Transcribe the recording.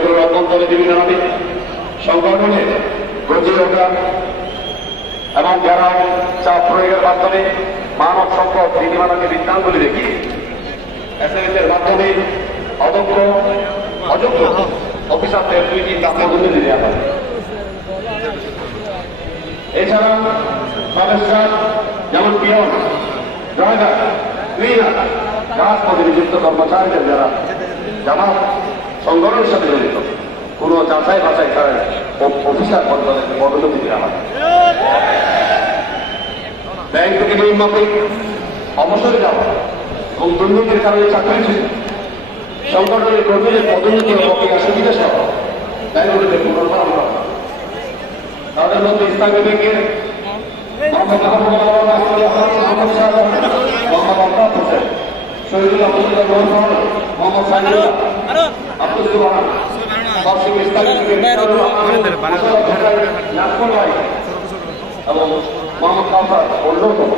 ব্যাংকগুলোর অভ্যন্তরে বিভিন্ন সংগঠনে গড়ে ওঠা এবং যারা চাপ প্রয়োগের মাধ্যমে মানব সম্পদ নীতিমালাকে বিজ্ঞানগুলি দেখিয়ে এসএমএস-এর মাধ্যমে অযোগ্য অফিসারদের 2-3 ধাপ পদোন্নতি দেওয়া হয়। এছাড়া সদস্য যেমন পিয়ন, ড্রাইভার, ক্লিনার, রাজপথে নিযুক্ত কর্মচারীদের যারা জামাত সংগঠনের সাথে জড়িত কোনো যাচাই বাছাই ছাড়াই অফিসার পদোন্নতি দেওয়া হয়। ব্যাংক থেকে নিয়মমাফিক অবসরে যাওয়া এবং দুর্নীতির কারণে চাকরি ছিল সংগঠনের কর্মীদের পদোন্নতি ও প্রক্রিয়া সুবিধা সহ ব্যাংকগুলিতে পুনর্বাসন করা। তাদের মধ্যে ইসলামী ব্যাংকের শহীদুল্লাহ মোহাম্মদ সাইদুল্লাহ, আব্দুল সুবহান, এবং মোহাম্মদ কাউসার অন্যতম।